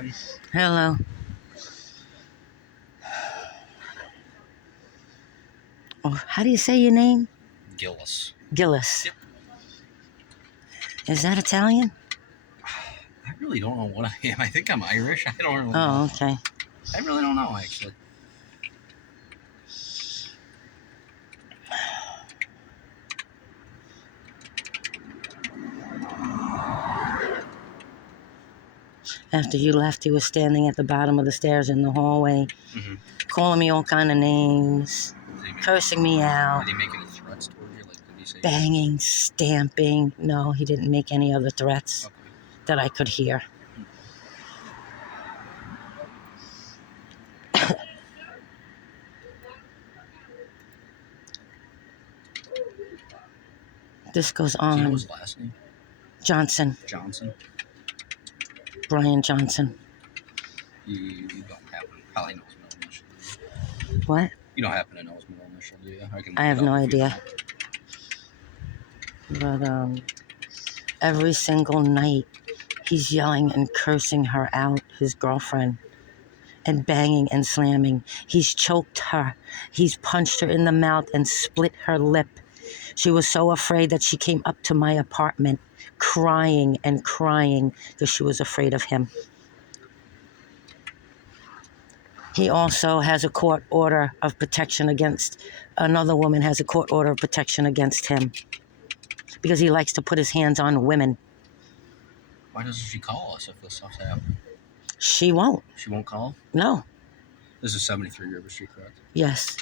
again. Hello. Oh, how do you say your name? Gillis. Gillis. Yep. Is that Italian? I really don't know what I am. I think I'm Irish. I don't really know. Oh, okay. I really don't know, actually. After you left, he was standing at the bottom of the stairs in the hallway, calling me all kind of names, cursing me out, Did he make any threats towards you? Like, did he say banging, stamping. No, he didn't make any other threats that I could hear. This goes on. Do you know his last name? Johnson. Johnson? Brian Johnson. You don't happen to probably know his middle initial, do you? What? You don't happen to know his middle initial, do you? I have no idea. But every single night, he's yelling and cursing her out, his girlfriend, and banging and slamming. He's choked her. He's punched her in the mouth and split her lip. She was so afraid that she came up to my apartment crying and crying because she was afraid of him. He also has a court order of protection against, another woman has a court order of protection against him because he likes to put his hands on women. Why doesn't she call us if this stuff's happening? She won't. She won't call? No. This is 73 River Street, correct? Yes.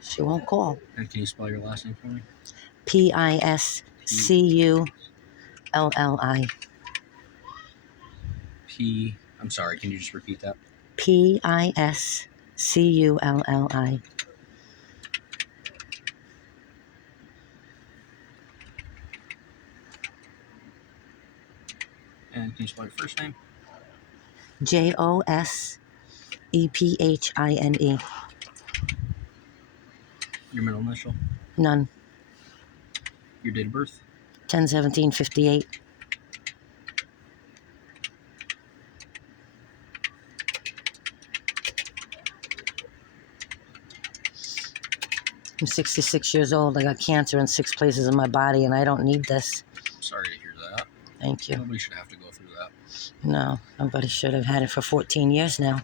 She won't call. And can you spell your last name for me? Pisculli. I'm sorry, can you just repeat that? Pisculli. And can you spell your first name? Josephine. Your middle initial? None. Your date of birth? 10/17/58. I'm 66 years old. I got cancer in 6 places in my body, and I don't need this. I'm sorry to hear that. Thank you. Nobody should have to go through that. No, nobody should have had it for 14 years now.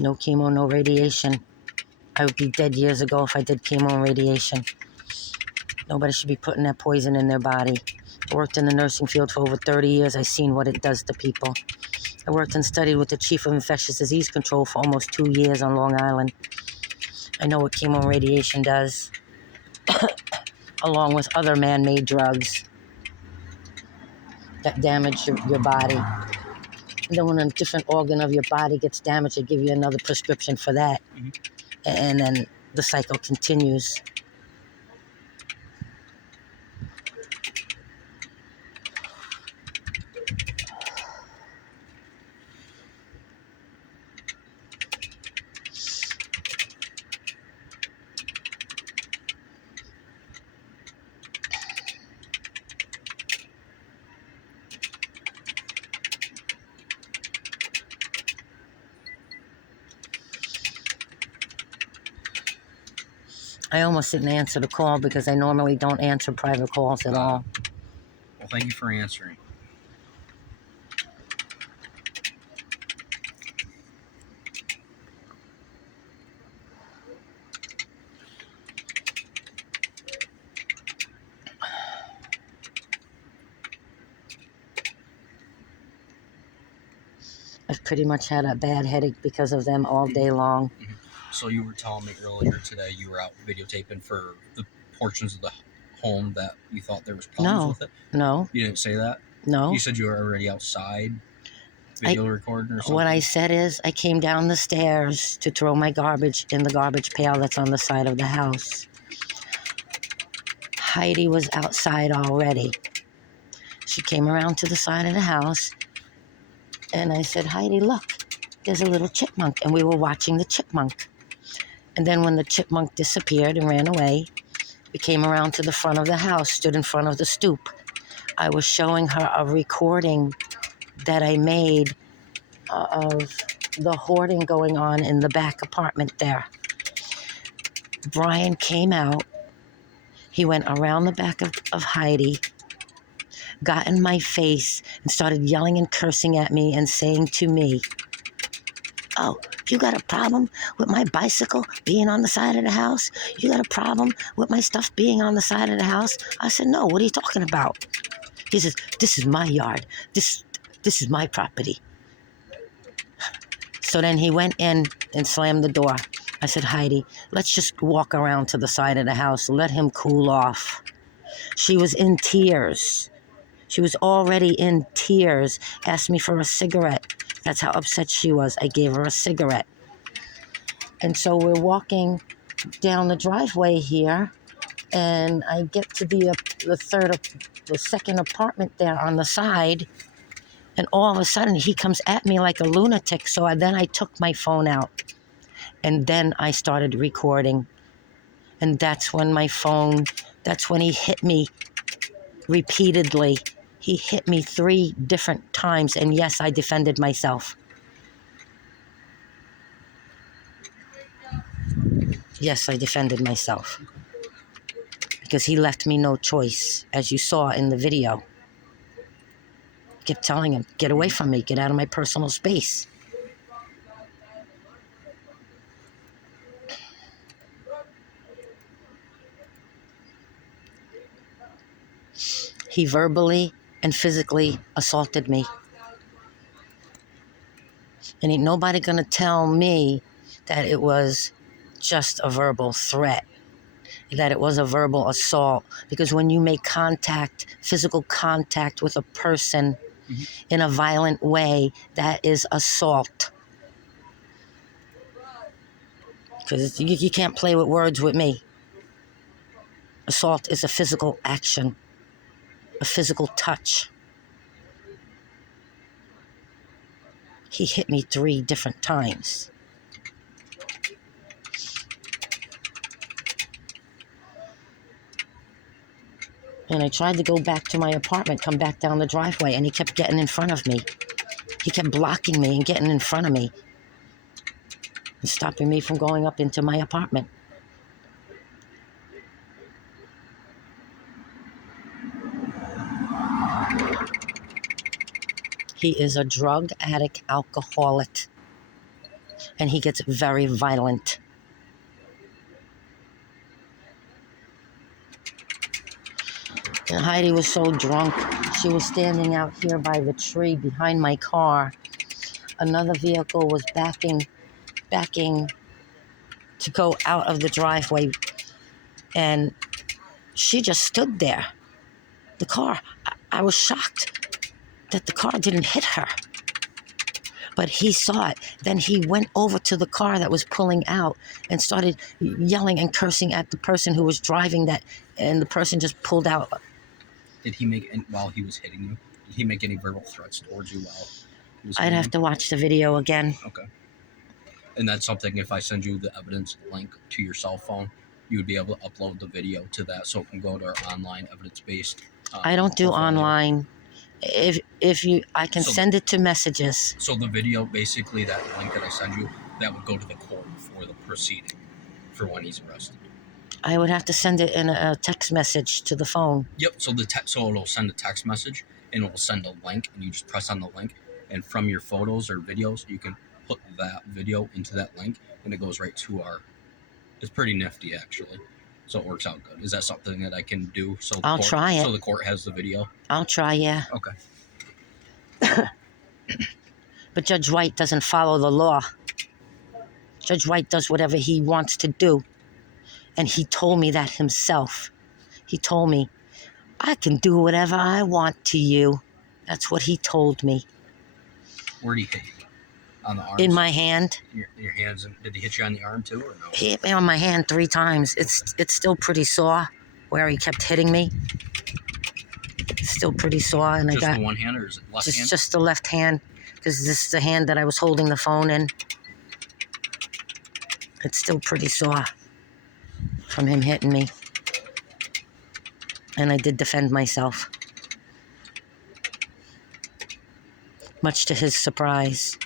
No chemo, no radiation. I would be dead years ago if I did chemo and radiation. Nobody should be putting that poison in their body. I worked in the nursing field for over 30 years. I've seen what it does to people. I worked and studied with the chief of infectious disease control for almost 2 years on Long Island. I know what chemo and radiation does, along with other man-made drugs that damage your body. And then when a different organ of your body gets damaged, they give you another prescription for that. And then the cycle continues. I almost didn't answer the call because I normally don't answer private calls at all. Well, thank you for answering. I've pretty much had a bad headache because of them all day long. So you were telling me earlier today you were out videotaping for the portions of the home that you thought there was problems with it? No. You didn't say that? No. You said you were already outside video recording or something? What I said is I came down the stairs to throw my garbage in the garbage pail that's on the side of the house. Heidi was outside already. She came around to the side of the house, and I said, Heidi, look, there's a little chipmunk. And we were watching the chipmunk. And then when the chipmunk disappeared and ran away, we came around to the front of the house, stood in front of the stoop. I was showing her a recording that I made of the hoarding going on in the back apartment there. Brian came out. He went around the back of Heidi, got in my face, and started yelling and cursing at me and saying to me, "Oh, you got a problem with my bicycle being on the side of the house? You got a problem with my stuff being on the side of the house?" I said, "No, what are you talking about?" He says, "This is my yard. This is my property." So then he went in and slammed the door. I said, "Heidi, let's just walk around to the side of the house. Let him cool off." She was in tears. She was already in tears, asked me for a cigarette. That's how upset she was. I gave her a cigarette. And so we're walking down the driveway here, and I get to the second apartment there on the side, and all of a sudden he comes at me like a lunatic. So then I took my phone out, and then I started recording. And that's when he hit me repeatedly. He hit me 3 different times, and yes, I defended myself. Yes, I defended myself. Because he left me no choice, as you saw in the video. I kept telling him, "Get away from me, get out of my personal space." He verbally and physically assaulted me. And ain't nobody gonna tell me that it was just a verbal threat, that it was a verbal assault. Because when you make contact, physical contact with a person in a violent way, that is assault. Because you can't play with words with me. Assault is a physical action, a physical touch. He hit me 3 different times. And I tried to go back to my apartment, come back down the driveway, and he kept getting in front of me. He kept blocking me and getting in front of me and stopping me from going up into my apartment. He is a drug addict, alcoholic, and he gets very violent. And Heidi was so drunk, she was standing out here by the tree behind my car. Another vehicle was backing to go out of the driveway, and she just stood there. The car, I was shocked that the car didn't hit her. But he saw it. Then he went over to the car that was pulling out and started yelling and cursing at the person who was driving that, and the person just pulled out. Did he make, while he was hitting you, did he make any verbal threats towards you while he was I'd hitting have to watch the video again. Okay. And that's something, if I send you the evidence link to your cell phone, you would be able to upload the video to that, so it can go to our online evidence-based I don't do portfolio. online. If you, I can send it to messages. So the video, basically, that link that I send you, that would go to the court for the proceeding for when he's arrested. I would have to send it in a text message to the phone. Yep. So so it'll send a text message, and it will send a link, and you just press on the link, and from your photos or videos, you can put that video into that link, and it goes right to our. It's pretty nifty, actually. So it works out good. Is that something that I can do? So I'll try it. So the court has the video. I'll try, yeah. Okay. But Judge White doesn't follow the law. Judge White does whatever he wants to do. And he told me that himself. He told me, "I can do whatever I want to you." That's what he told me. Where did he hit you? On the arms? In my hand. Your hands. Did he hit you on the arm too, or no? He hit me on my hand 3 times. It's still pretty sore where he kept hitting me. It's still pretty sore. And just I got the one hand, or is it left hand? Just the left hand, because this is the hand that I was holding the phone in. It's still pretty sore from him hitting me. And I did defend myself, much to his surprise.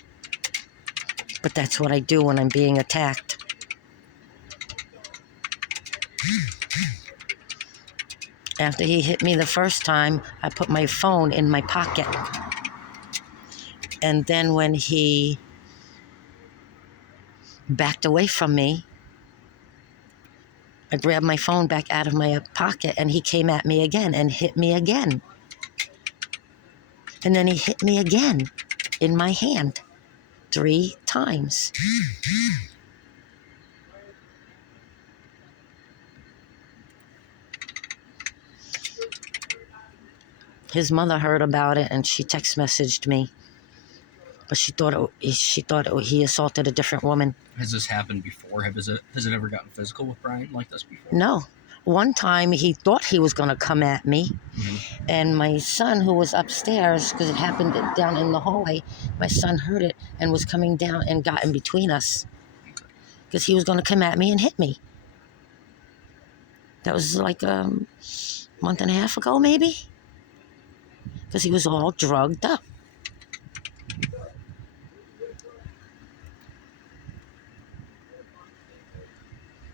But that's what I do when I'm being attacked. After he hit me the first time, I put my phone in my pocket. And then when he backed away from me, I grabbed my phone back out of my pocket, and he came at me again and hit me again. And then he hit me again in my hand 3 times. His mother heard about it, and she text messaged me. But she thought he assaulted a different woman. Has this happened before? Has it ever gotten physical with Brian like this before? No. One time he thought he was going to come at me, and my son, who was upstairs, because it happened down in the hallway, my son heard it and was coming down and got in between us, because he was going to come at me and hit me. That was like a month and a half ago, maybe, because he was all drugged up.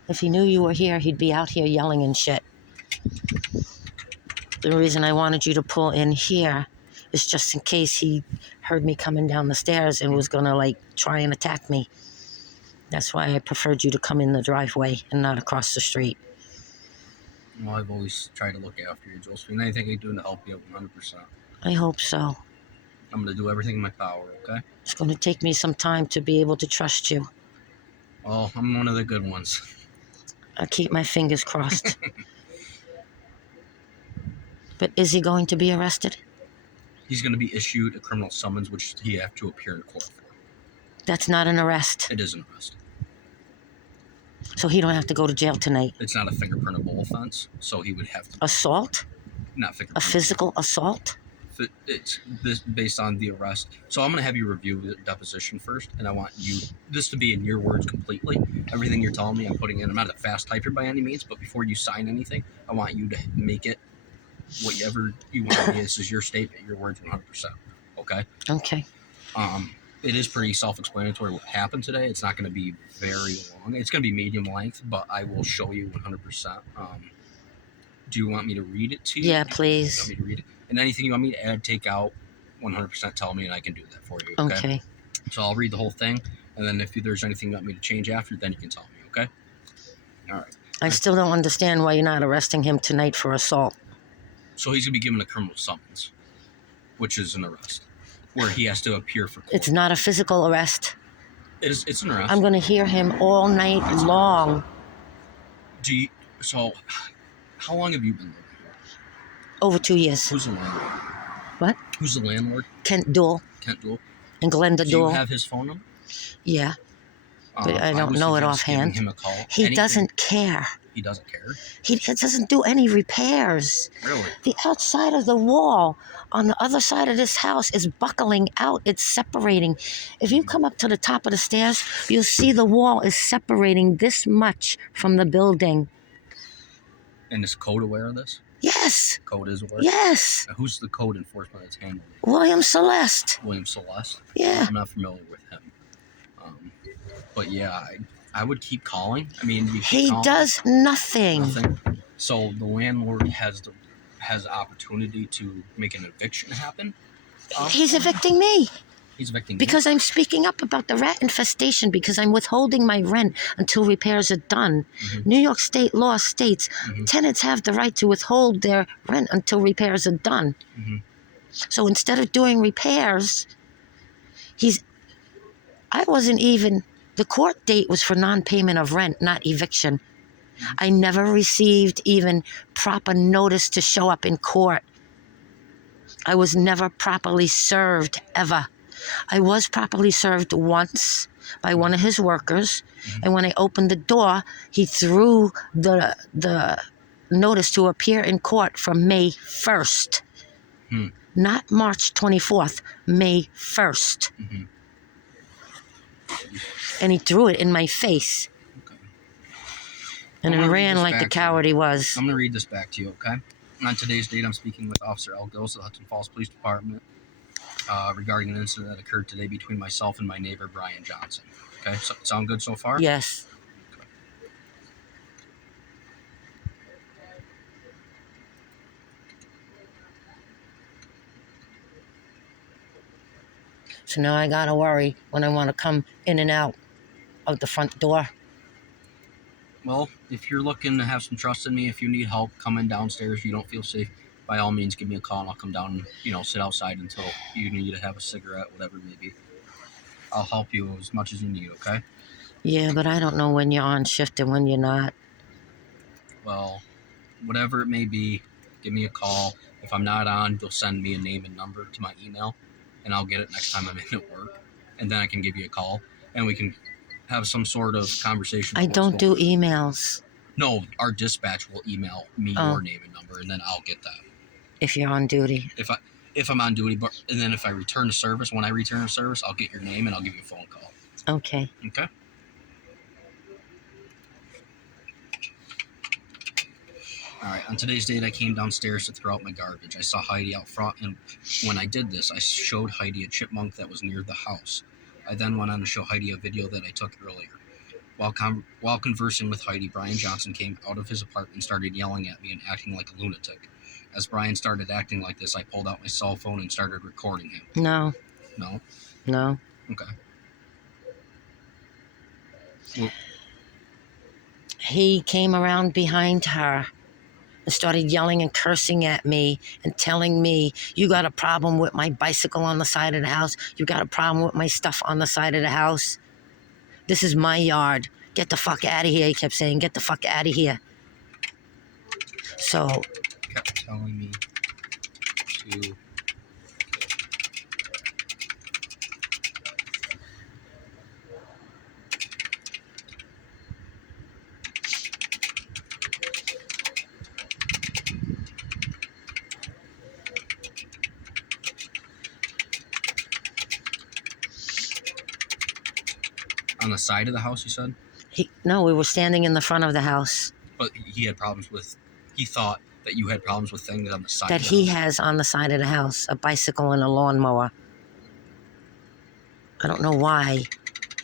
If he knew you were here, he'd be out here yelling and shit. The reason I wanted you to pull in here is just in case he heard me coming down the stairs and was gonna like try and attack me. That's why I preferred you to come in the driveway and not across the street. Well, I've always tried to look after you, Josephine. Anything I can do to help you, 100%. I hope so. I'm going to do everything in my power, okay? It's going to take me some time to be able to trust you. Well, I'm one of the good ones. I keep my fingers crossed. But is he going to be arrested? He's going to be issued a criminal summons, which he have to appear in court for. That's not an arrest. It is an arrest. So he don't have to go to jail tonight. It's not a fingerprintable offense, so he would have to... Assault? Not fingerprintable. A physical assault? It's based on the arrest. So I'm going to have you review the deposition first, and I want you, this to be in your words completely. Everything you're telling me, I'm putting in. I'm not a fast typer by any means, but before you sign anything, I want you to make it whatever you want to be. This is your statement, your words 100%. Okay? Okay. It is pretty self-explanatory what happened today. It's not going to be very long. It's going to be medium length, but I will show you 100%. Do you want me to read it to you? Yeah, please. You want me to read it? And anything you want me to add, take out, 100% tell me, and I can do that for you. Okay. So I'll read the whole thing, and then if there's anything you want me to change after, then you can tell me, okay? All right. I still don't understand why you're not arresting him tonight for assault. So he's going to be given a criminal summons, which is an arrest, where he has to appear for court. It's not a physical arrest. It's an arrest. I'm going to hear him all night long. So how long have you been living here? Over 2 years. Who's the landlord? What? Who's the landlord? Kent Duell Kent Duell. and Glenda Do you Duell. have his phone number? Yeah, but I don't would know it suggest giving offhand. him a call. He doesn't care. He doesn't care? He doesn't do any repairs. Really? The outside of the wall on the other side of this house is buckling out. It's separating. If you come up to the top of the stairs, you'll see the wall is separating this much from the building. And is code aware of this? Yes. Code is aware? Yes. Now, who's the code enforcement that's handling it? William Celeste. William Celeste? Yeah. I'm not familiar with him. But yeah, I would keep calling. I mean, you keep He calling. does nothing. Nothing. So the landlord has opportunity to make an eviction happen. He's evicting me. He's evicting Because I'm speaking up about the rat infestation, because I'm withholding my rent until repairs are done. Mm-hmm. New York State law states tenants have the right to withhold their rent until repairs are done. Mm-hmm. So instead of doing repairs, the court date was for non-payment of rent, not eviction. I never received even proper notice to show up in court. I was never properly served, ever. I was properly served once by one of his workers, and when I opened the door, he threw the notice to appear in court for May 1st. Not March 24th, May 1st. And he threw it in my face. And I'm then gonna read ran this like the back to you. coward he was. I'm going to read this back to you, okay? On today's date, I'm speaking with Officer L. Gills of the Hudson Falls Police Department regarding an incident that occurred today between myself and my neighbor, Brian Johnson. Okay, so, sound good so far? Yes. So now I gotta worry when I want to come in and out of the front door. Well, if you're looking to have some trust in me, if you need help coming downstairs, you don't feel safe, by all means, give me a call and I'll come down and, sit outside until you need to have a cigarette, whatever it may be. I'll help you as much as you need, okay? Yeah, but I don't know when you're on shift and when you're not. Well, whatever it may be, give me a call. If I'm not on, you'll send me a name and number to my email, and I'll get it next time I'm in at work. And then I can give you a call, and we can have some sort of conversation. I don't do emails. No, our dispatch will email me your name and number, and then I'll get that. If you're on duty. If I'm on duty, and then if I return to service, when I return to service, I'll get your name and I'll give you a phone call. Okay. Okay? All right, on today's date, I came downstairs to throw out my garbage. I saw Heidi out front, and when I did this, I showed Heidi a chipmunk that was near the house. I then went on to show Heidi a video that I took earlier. While conversing with Heidi, Brian Johnson came out of his apartment and started yelling at me and acting like a lunatic. As Brian started acting like this, I pulled out my cell phone and started recording him. No. No? No. Okay. Well, he came around behind her and started yelling and cursing at me and telling me, you got a problem with my bicycle on the side of the house? You got a problem with my stuff on the side of the house? This is my yard. Get the fuck out of here, he kept saying. Get the fuck out of here. So... kept telling me to... On the side of the house, you said? No, we were standing in the front of the house. But he had problems with... He thought that you had problems with things on the side that of the he house. has on the side of the house, a bicycle and a lawnmower. I don't know why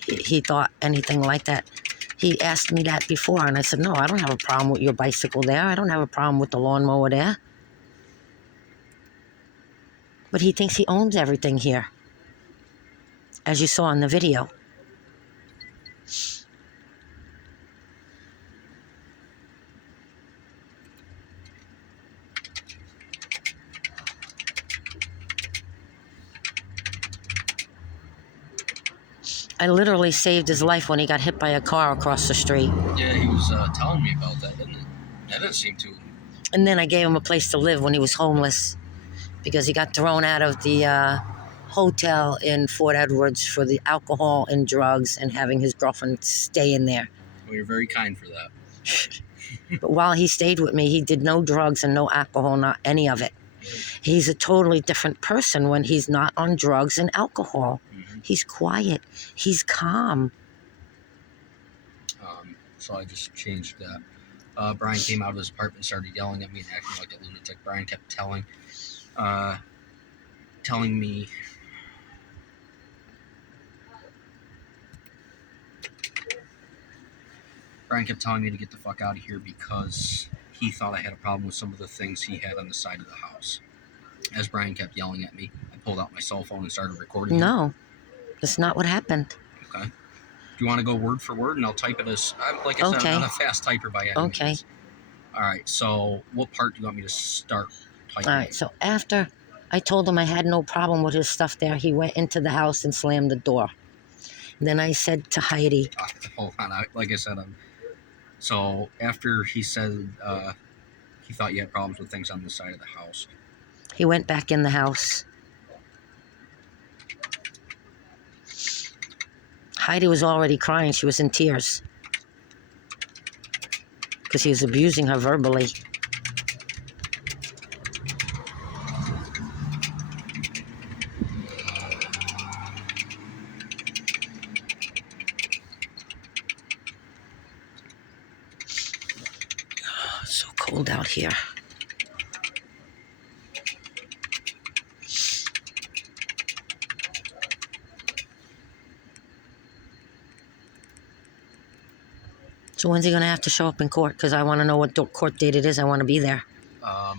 he thought anything like that. He asked me that before, and I said, no, I don't have a problem with your bicycle there. I don't have a problem with the lawnmower there. But he thinks he owns everything here, as you saw in the video. I literally saved his life when he got hit by a car across the street. Yeah, he was telling me about that, didn't it? That didn't seem to... And then I gave him a place to live when he was homeless, because he got thrown out of the hotel in Fort Edwards for the alcohol and drugs and having his girlfriend stay in there. Well, you're very kind for that. But while he stayed with me, he did no drugs and no alcohol, not any of it. He's a totally different person when he's not on drugs and alcohol. Mm-hmm. He's quiet. He's calm. So I just changed that. Brian came out of his apartment and started yelling at me and acting like a lunatic. Brian kept telling me... Brian kept telling me to get the fuck out of here because he thought I had a problem with some of the things he had on the side of the house. As Brian kept yelling at me, I pulled out my cell phone and started recording him. No, that's not what happened. Okay. Do you want to go word for word, and I'll type it as... Like I said, I'm not a fast typer by any means. All right, so what part do you want me to start typing? All right, so after I told him I had no problem with his stuff there, he went into the house and slammed the door. And then I said to Heidi... Hold on, like I said, so after he said he thought you had problems with things on the side of the house, he went back in the house. Heidi was already crying. She was in tears because he was abusing her verbally. cold out here. So when's he going to have to show up in court? Because I want to know what court date it is. I want to be there. I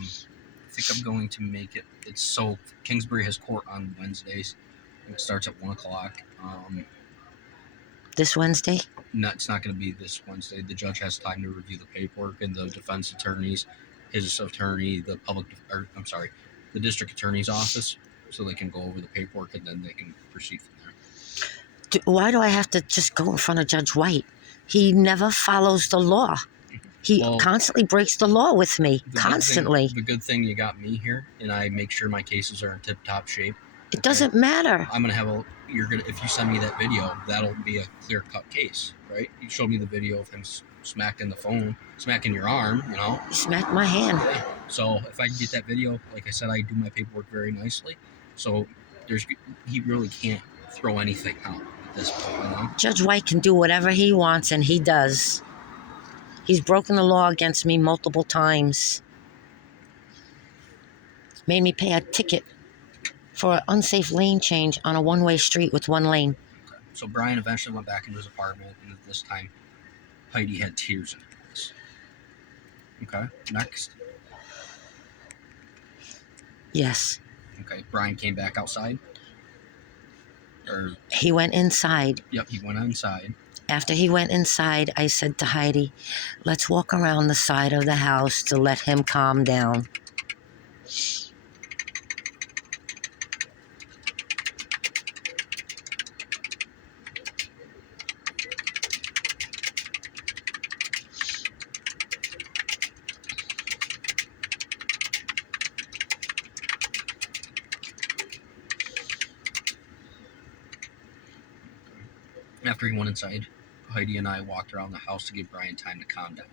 think I'm going to make it. It's so Kingsbury has court on Wednesdays, and it starts at 1 o'clock. This Wednesday? No, it's not going to be this Wednesday. The judge has time to review the paperwork, and the defense attorneys, his attorney, the the district attorney's office, so they can go over the paperwork and then they can proceed from there. Why do I have to just go in front of Judge White? He never follows the law. He constantly breaks the law with me. Constantly. The good thing you got me here, and I make sure my cases are in tip-top shape. It doesn't matter. I'm gonna have if you send me that video, that'll be a clear-cut case, right? You showed me the video of him smacking the phone, smacking your arm, you know? He smacked my hand. Yeah. So if I can get that video, like I said, I do my paperwork very nicely. So he really can't throw anything out at this point, you know? Judge White can do whatever he wants, and he does. He's broken the law against me multiple times. Made me pay a ticket for an unsafe lane change on a one-way street with one lane. Okay. So Brian eventually went back into his apartment, and this time Heidi had tears in her eyes. Okay, next. Yes. Okay, Brian came back outside? He went inside. Yep, he went inside. After he went inside, I said to Heidi, let's walk around the side of the house to let him calm down. After he went inside, Heidi and I walked around the house to give Brian time to calm down.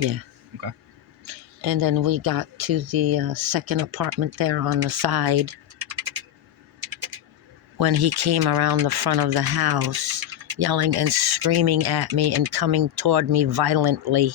Yeah. Okay. And then we got to the second apartment there on the side. When he came around the front of the house, yelling and screaming at me and coming toward me violently.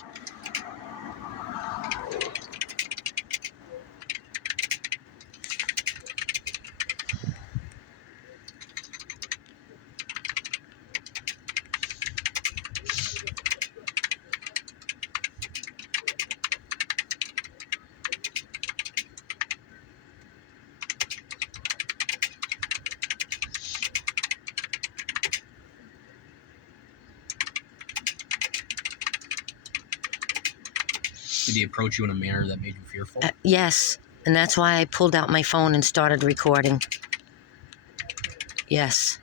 Did he approach you in a manner that made you fearful? Yes, and that's why I pulled out my phone and started recording. Yes.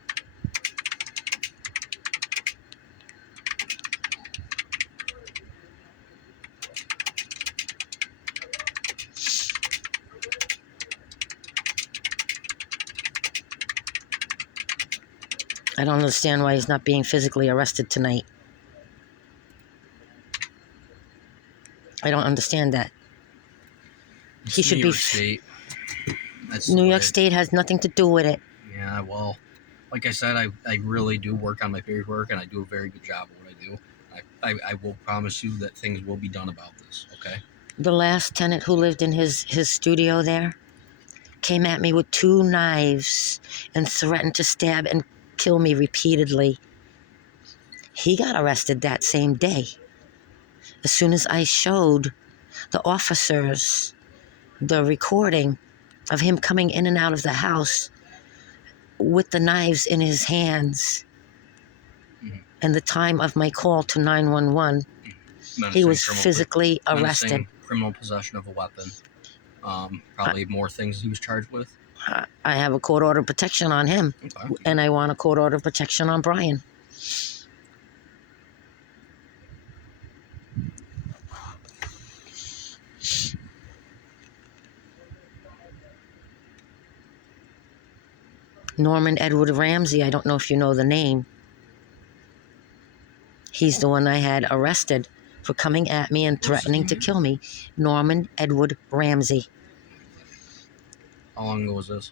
I don't understand why he's not being physically arrested tonight. I don't understand that. It's He should New York be. State. New York State has nothing to do with it. Yeah, well, like I said, I really do work on my paperwork, and I do a very good job of what I do. I will promise you that things will be done about this, okay? The last tenant who lived in his studio there came at me with 2 knives and threatened to stab and kill me repeatedly. He got arrested that same day. As soon as I showed the officers the recording of him coming in and out of the house with the knives in his hands, and the time of my call to 911, he was physically arrested. Criminal possession of a weapon. Probably more things he was charged with. I have a court order of protection on him, okay. And I want a court order of protection on Brian. Norman Edward Ramsey, I don't know if you know the name. He's the one I had arrested for coming at me and threatening to kill me. Norman Edward Ramsey. How long ago was this?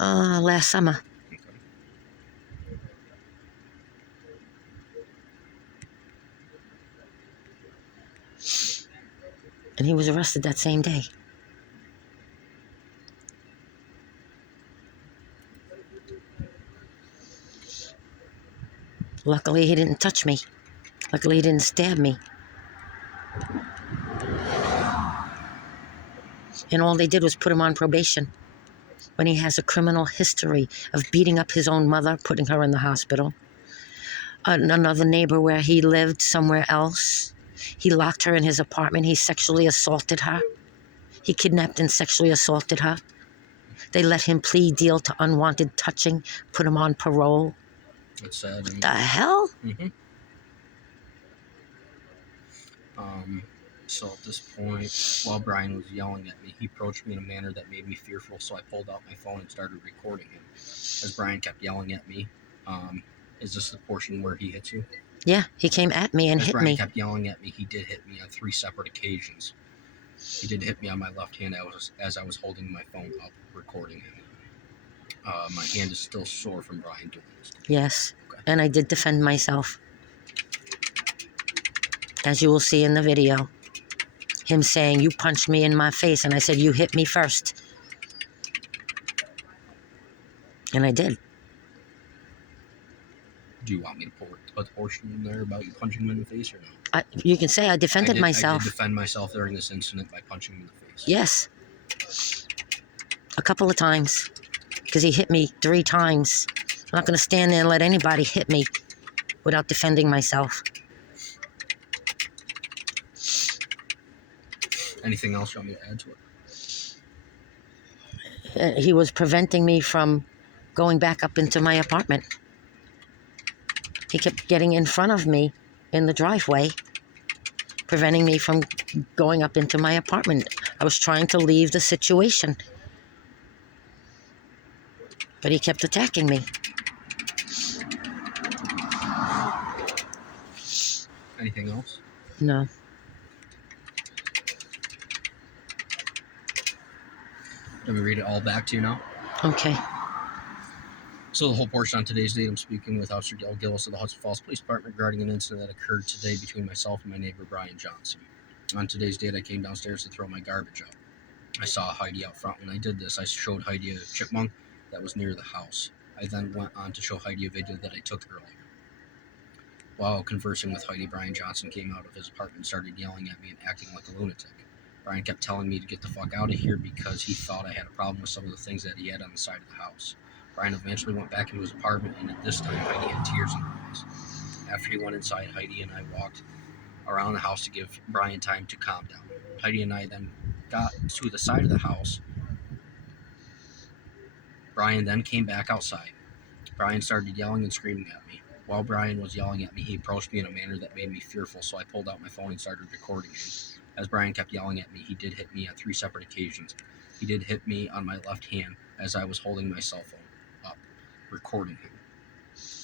Last summer. Okay. And he was arrested that same day. Luckily, he didn't touch me. Luckily, he didn't stab me. And all they did was put him on probation when he has a criminal history of beating up his own mother, putting her in the hospital. Another neighbor where he lived somewhere else, he locked her in his apartment. He sexually assaulted her. He kidnapped and sexually assaulted her. They let him plead deal to unwanted touching, put him on parole. That's sad. What the hell? Mm-hmm. So at this point, while Brian was yelling at me, he approached me in a manner that made me fearful, so I pulled out my phone and started recording him. As Brian kept yelling at me, is this the portion where he hits you? Yeah, he came at me and As hit Brian me. kept yelling at me, he did hit me on 3 separate occasions. He did hit me on my left hand as I was holding my phone up, recording him. My hand is still sore from Brian doing this. Yes, Okay. and I did defend myself. As you will see in the video. Him saying, you punched me in my face, and I said, you hit me first. And I did. Do you want me to put a portion in there about you punching him in the face or no? You can say I defended myself. I did defend myself during this incident by punching him in the face. Yes. A couple of times. Because he hit me 3 times. I'm not going to stand there and let anybody hit me without defending myself. Anything else you want me to add to it? He was preventing me from going back up into my apartment. He kept getting in front of me in the driveway, preventing me from going up into my apartment. I was trying to leave the situation, but he kept attacking me. Anything else? No. Let me read it all back to you now. Okay. So the whole portion on today's date, I'm speaking with Officer Dale Gillis of the Hudson Falls Police Department regarding an incident that occurred today between myself and my neighbor Brian Johnson. On today's date, I came downstairs to throw my garbage out. I saw Heidi out front. When I did this, I showed Heidi a chipmunk that was near the house. I then went on to show Heidi a video that I took earlier. While conversing with Heidi, Brian Johnson came out of his apartment and started yelling at me and acting like a lunatic. Brian kept telling me to get the fuck out of here because he thought I had a problem with some of the things that he had on the side of the house. Brian eventually went back into his apartment, and at this time, Heidi had tears in her eyes. After he went inside, Heidi and I walked around the house to give Brian time to calm down. Heidi and I then got to the side of the house. Brian then came back outside. Brian started yelling and screaming at me. While Brian was yelling at me, he approached me in a manner that made me fearful, so I pulled out my phone and started recording him. As Brian kept yelling at me, he did hit me on 3 separate occasions. He did hit me on my left hand as I was holding my cell phone up, recording him.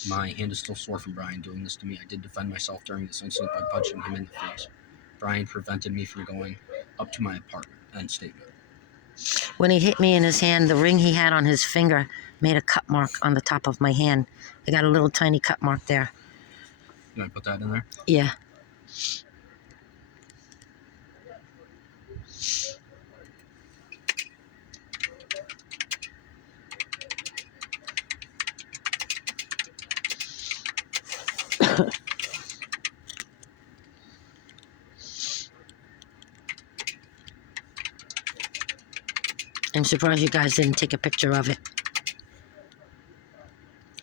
My hand is still sore from Brian doing this to me. I did defend myself during this incident by punching him in the face. Brian prevented me from going up to my apartment. End statement. When he hit me in his hand, the ring he had on his finger made a cut mark on the top of my hand. I got a little tiny cut mark there. You want to put that in there? Yeah. I'm surprised you guys didn't take a picture of it.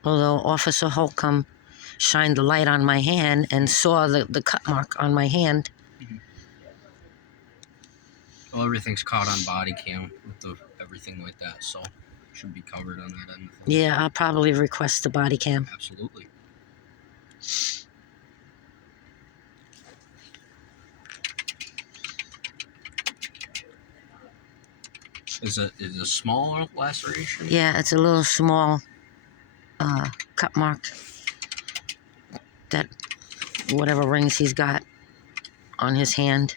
Although Officer Holcomb shined the light on my hand and saw the cut mark on my hand. Well, everything's caught on body cam with everything like that, so should be covered on that end of things. Yeah, I'll probably request the body cam. Absolutely. Is it a small laceration? Yeah, it's a little small cut mark. That whatever rings he's got on his hand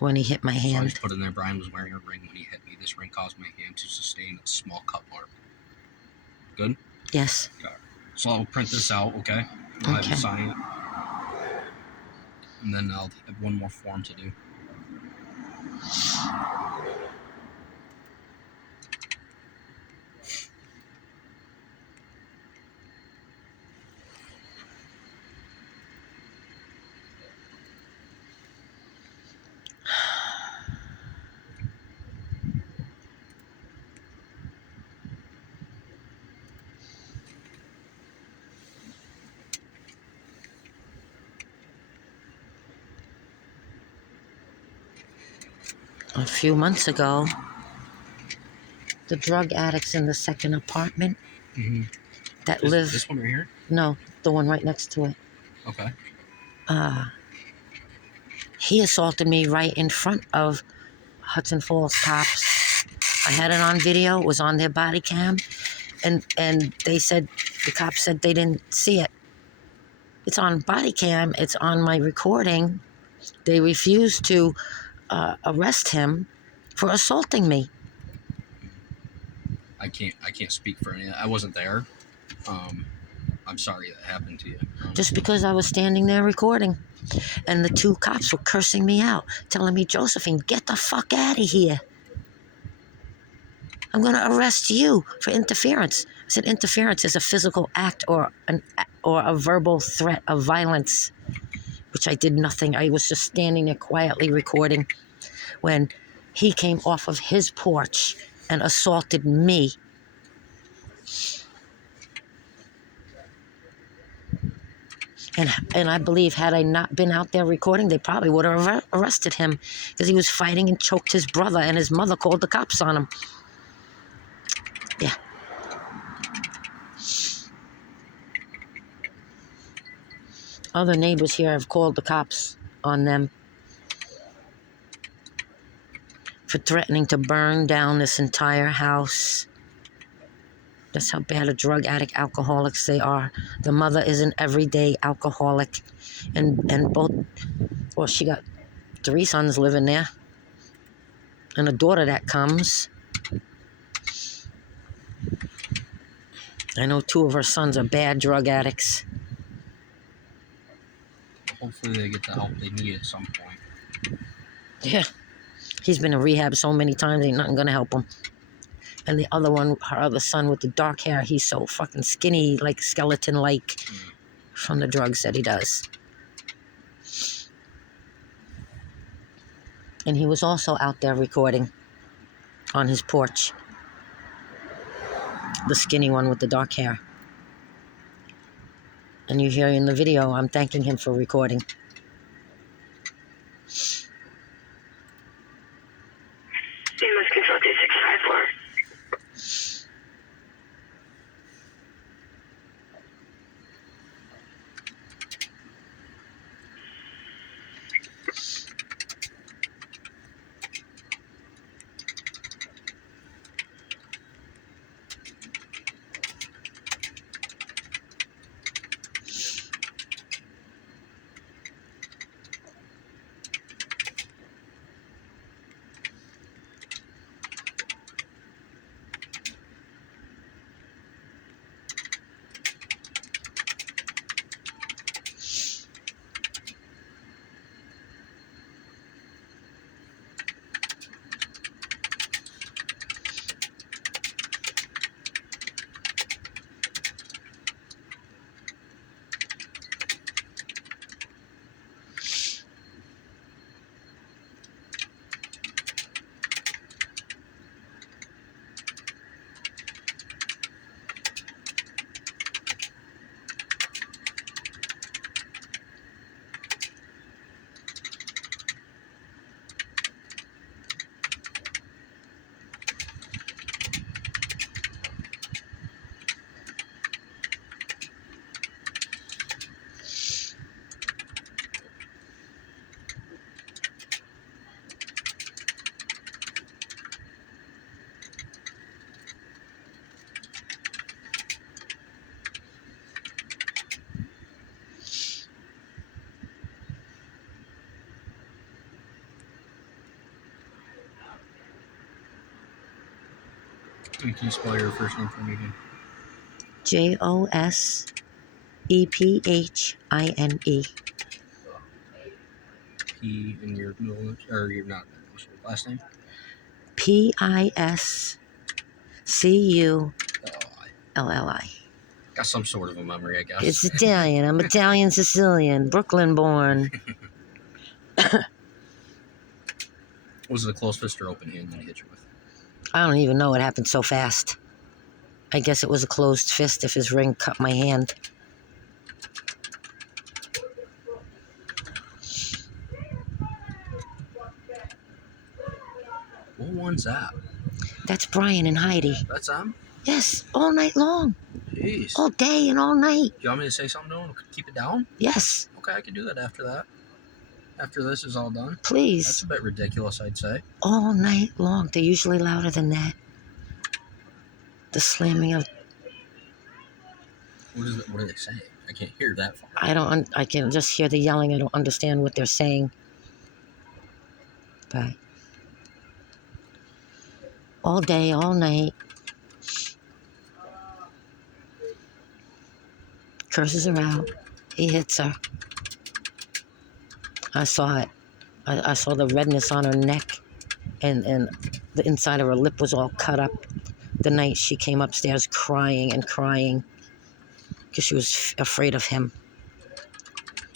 when he hit my So I hand. just put in there, Brian was wearing a ring when he hit me. This ring caused my hand to sustain a small cut mark. Good? Yes. Okay. So I'll print this out, okay? I'll have you Okay. sign it. And then I'll have one more form to do. A few months ago, the drug addicts in the second apartment that live... This one right here? No, the one right next to it. Okay. He assaulted me right in front of Hudson Falls cops. I had it on video. It was on their body cam. And they said, the cops said they didn't see it. It's on body cam. It's on my recording. They refused to arrest him for assaulting me. I can't speak for any. I wasn't there. I'm sorry that happened to you. Just because I was standing there recording. And the two cops were cursing me out, telling me, Josephine, get the fuck out of here. I'm going to arrest you for interference. I said, interference is a physical act or a verbal threat of violence, which I did nothing. I was just standing there quietly recording when he came off of his porch and assaulted me. And I believe had I not been out there recording, they probably would have arrested him because he was fighting and choked his brother, and his mother called the cops on him. Yeah. Other neighbors here have called the cops on them for threatening to burn down this entire house. That's how bad of drug addict alcoholics they are. The mother is an everyday alcoholic, and both, well, she got 3 sons living there, and a daughter that comes. I know 2 of her sons are bad drug addicts. Hopefully they get the help they need at some point. Yeah. He's been in rehab so many times, ain't nothing gonna help him. And the other one, her other son with the dark hair, he's so fucking skinny, like skeleton-like, from the drugs that he does. And he was also out there recording on his porch. The skinny one with the dark hair. And you hear in the video, I'm thanking him for recording. You must consult 2654. Can you spell your first name for me again? Josephine. P in your middle, or you're not. What's your last name? Pisculli. Oh, got some sort of a memory, I guess. It's Italian. I'm Italian Sicilian, Brooklyn born. Was it a closed fist or open hand that he hit you with? I don't even know. It happened so fast. I guess it was a closed fist if his ring cut my hand. What one's that? That's Brian and Heidi. That's them? Yes, all night long. Jeez. All day and all night. Do you want me to say something to him? Keep it down? Yes, Okay, I can do that after that. After this is all done. That's please. a bit ridiculous, I'd say. All night long. They're usually louder than that. The slamming of... What are they saying? I can't hear that far. I can just hear the yelling. I don't understand what they're saying. But... all day, all night. Curses her out. He hits her. I saw it. I saw the redness on her neck, and the inside of her lip was all cut up. The night she came upstairs crying and crying because she was afraid of him.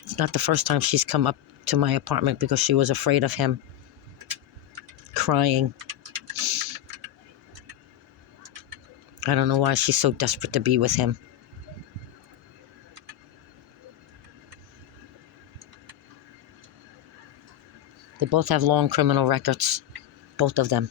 It's not the first time she's come up to my apartment because she was afraid of him. Crying. I don't know why she's so desperate to be with him. They both have long criminal records. Both of them.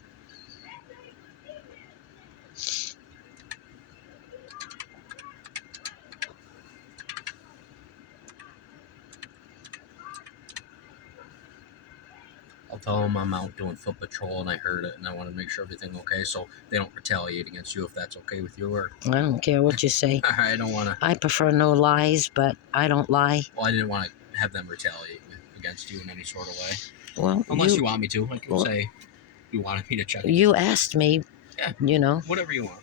I'll tell them I'm out doing foot patrol and I heard it and I want to make sure everything okay so they don't retaliate against you if that's okay with you or... I don't care what you say. I don't want to... I prefer no lies, but I don't lie. Well, I didn't want to have them retaliate against you in any sort of way. Well, unless you want me to. I can say you wanted me to check it. You asked me. Yeah. You know. Whatever you want.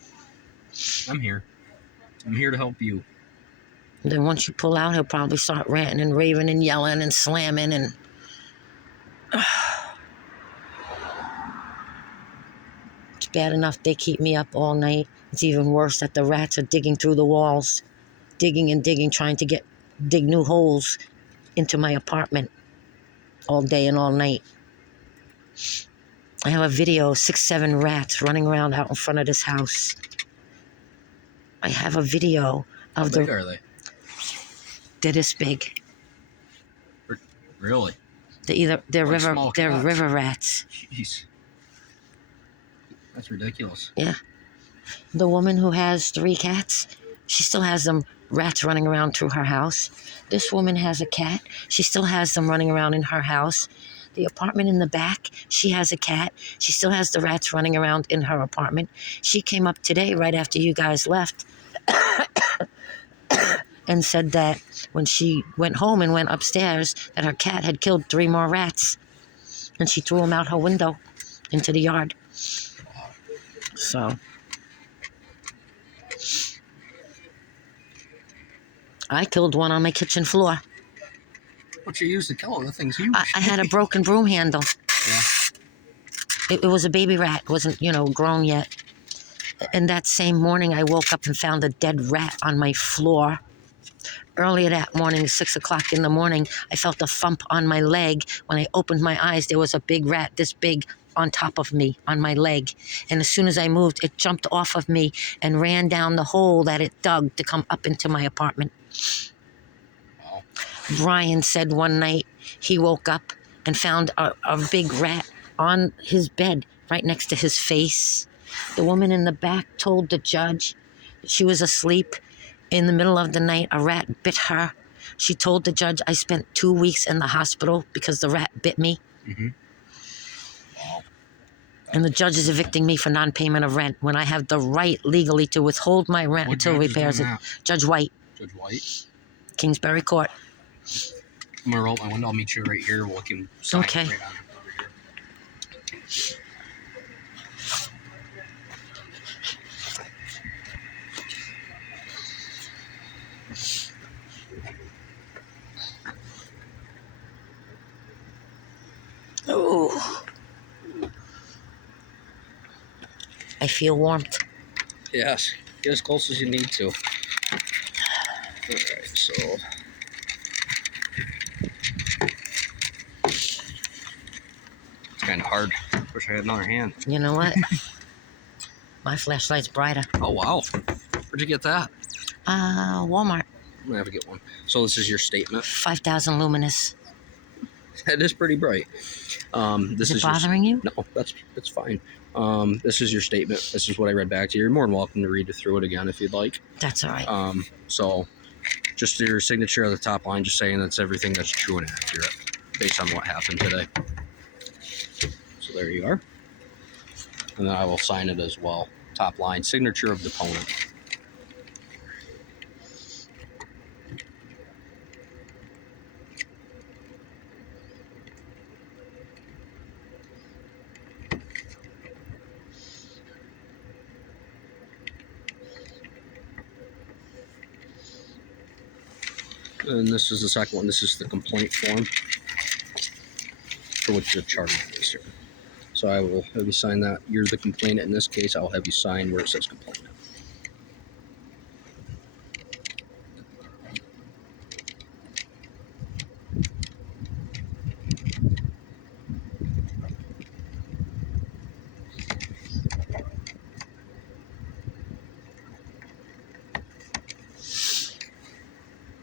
I'm here. I'm here to help you. Then once you pull out, he'll probably start ranting and raving and yelling and slamming and... It's bad enough they keep me up all night. It's even worse that the rats are digging through the walls. Digging and digging, trying to dig new holes into my apartment. All day and all night. I have a video of 6, 7 rats running around out in front of this house. I have a video of How big are they? They're this big. Really? They're Like river rats. Jeez. That's ridiculous. Yeah. The woman who has 3 cats, she still has them rats running around through her house. This woman has a cat. She still has them running around in her house. The apartment in the back, she has a cat. She still has the rats running around in her apartment. She came up today right after you guys left and said that when she went home and went upstairs that her cat had killed 3 more rats. And she threw them out her window into the yard. So... I killed one on my kitchen floor. What you used to kill it? That thing's huge. I had a broken broom handle. Yeah. It was a baby rat. It wasn't, grown yet. And that same morning, I woke up and found a dead rat on my floor. Earlier that morning, 6 o'clock in the morning, I felt a thump on my leg. When I opened my eyes, there was a big rat this big on top of me, on my leg. And as soon as I moved, it jumped off of me and ran down the hole that it dug to come up into my apartment. Wow. Brian said one night he woke up and found a big rat on his bed right next to his face. The woman in the back told the judge she was asleep. In the middle of the night, a rat bit her. She told the judge, I spent 2 weeks in the hospital because the rat bit me. Mm-hmm. Wow. And the judge is evicting me for non-payment of rent when I have the right legally to withhold my rent until repairs it. Judge White. Judge White? Kingsbury Court. I'm going to roll my window. I'll meet you right here. We'll can sign Okay. right on over here. Oh. I feel warmth. Yes, get as close as you need to. All right, so it's kind of hard. Wish I had another hand. You know what? My flashlight's brighter. Oh wow, where'd you get that? Walmart. I'm gonna have to get one. So this is your statement. 5,000 luminous. That is pretty bright. This Is it bothering you? No, that's fine. This is your statement. This is what I read back to you. You're more than welcome to read through it again if you'd like. That's all right. So just your signature at the top line, just saying that's everything that's true and accurate based on what happened today. So there you are. And then I will sign it as well. Top line, signature of deponent. And this is the second one. This is the complaint form for which the charge is here. So I will have you sign that. You're the complainant in this case. I'll have you sign where it says complainant.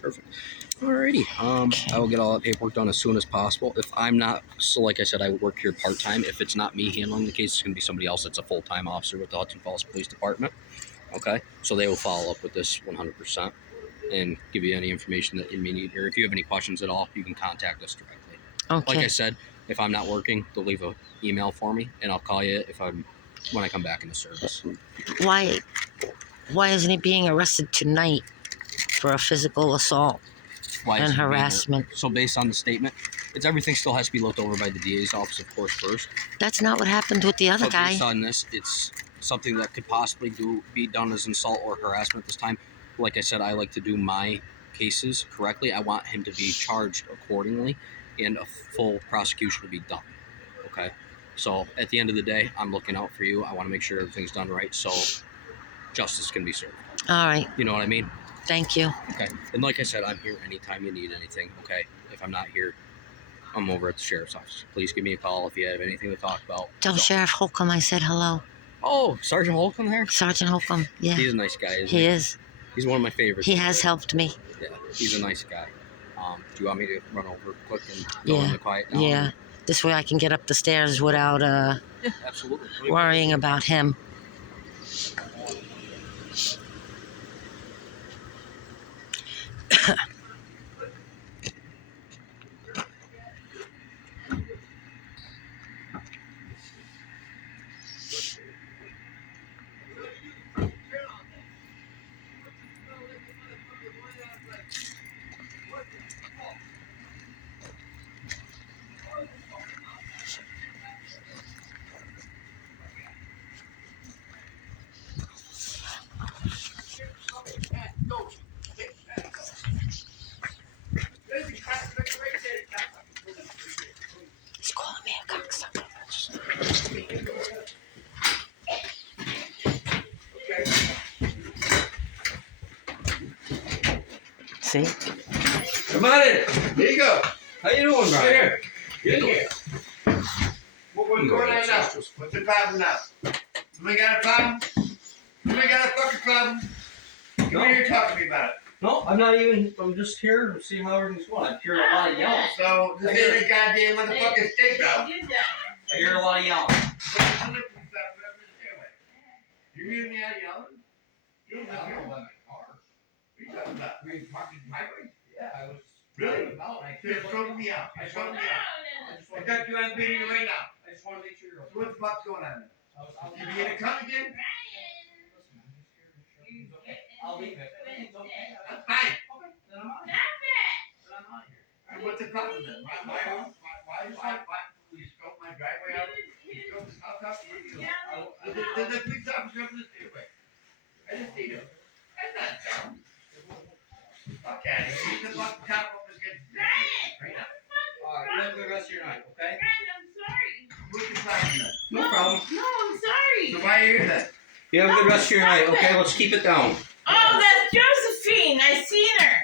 Perfect. Alrighty. I will get all that paperwork done as soon as possible. If I'm not, so like I said, I work here part-time. If it's not me handling the case, it's going to be somebody else that's a full-time officer with the Hudson Falls Police Department. Okay? So they will follow up with this 100% and give you any information that you may need. Or if you have any questions at all, you can contact us directly. Okay. Like I said, if I'm not working, they'll leave an email for me, and I'll call you when I come back into service. Why isn't he being arrested tonight for a physical assault Why and is it being harassment? So based on the statement, everything still has to be looked over by the DA's office, of course, first. That's not what happened with the other But guy. based on this, it's something that could possibly be done as assault or harassment this time. Like I said, I like to do my cases correctly. I want him to be charged accordingly, and a full prosecution to be done. Okay? So at the end of the day, I'm looking out for you. I want to make sure everything's done right so justice can be served. All right. You know what I mean? Thank you. Okay. And like I said, I'm here anytime you need anything. Okay. If I'm not here, I'm over at the sheriff's office. Please give me a call if you have anything to talk about. Tell Sheriff Holcomb I said hello. Oh, Sergeant Holcomb there? Sergeant Holcomb, yeah. He's a nice guy, isn't He is. He's one of my favorites. He has helped me. Yeah, he's a nice guy. Do you want me to run over quick and go in the quiet down? Yeah. This way I can get up the stairs without Yeah, absolutely. worrying about him. He's calling me a cocksucker. See? Come on in. Here you go. How you doing, Brian? Here. Get in here. What's going on now? What's the problem now? Somebody got a problem? Somebody got a fucking problem? Come No. here and talk to me about it. No, I'm not even. I'm just here to see how everything's going. I hear a lot of yelling. So, this ain't a goddamn motherfucking stakeout. I hear a lot of yelling. You hear me out yelling? You don't know about my car. What are you talking about? Were you parking driveway? Yeah, I was. Really? Just throw me out. Just throw me out. I got you on video right now. I just want to make sure you're okay. So what the fuck's going on? You gonna come again? I'll leave it. Everything's okay. I'm fine. Okay, then I'm out. Then I'm out here. And what's the problem then? Why will you scope my driveway out? You scope this house out? What do you do? There's a police officer up this way. I just see him. That's not dumb. Okay, he's the fucking cop up against the right now. Alright, you have a good rest of your night, okay? What's the problem then? No problem. No, I'm sorry. So why are you here then? You have a good rest of your night, okay? Let's keep it down. Oh, that's Josephine. I seen her.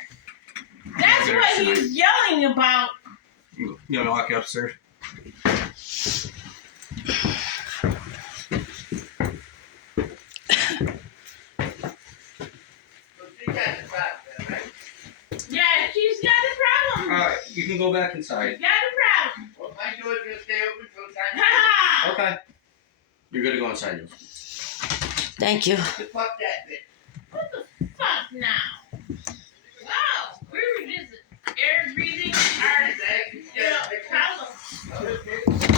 That's what he's yelling about. You want me to walk you upstairs? Yeah, she's got a problem. Alright, you can go back inside. Got a problem. Well, my door's gonna stay open till time. Ha! Okay. You're good to go inside. Thank you. Fuck that bitch. What the fuck now? Wow, we're just air breathing our, Thank you. you know, problems. Okay.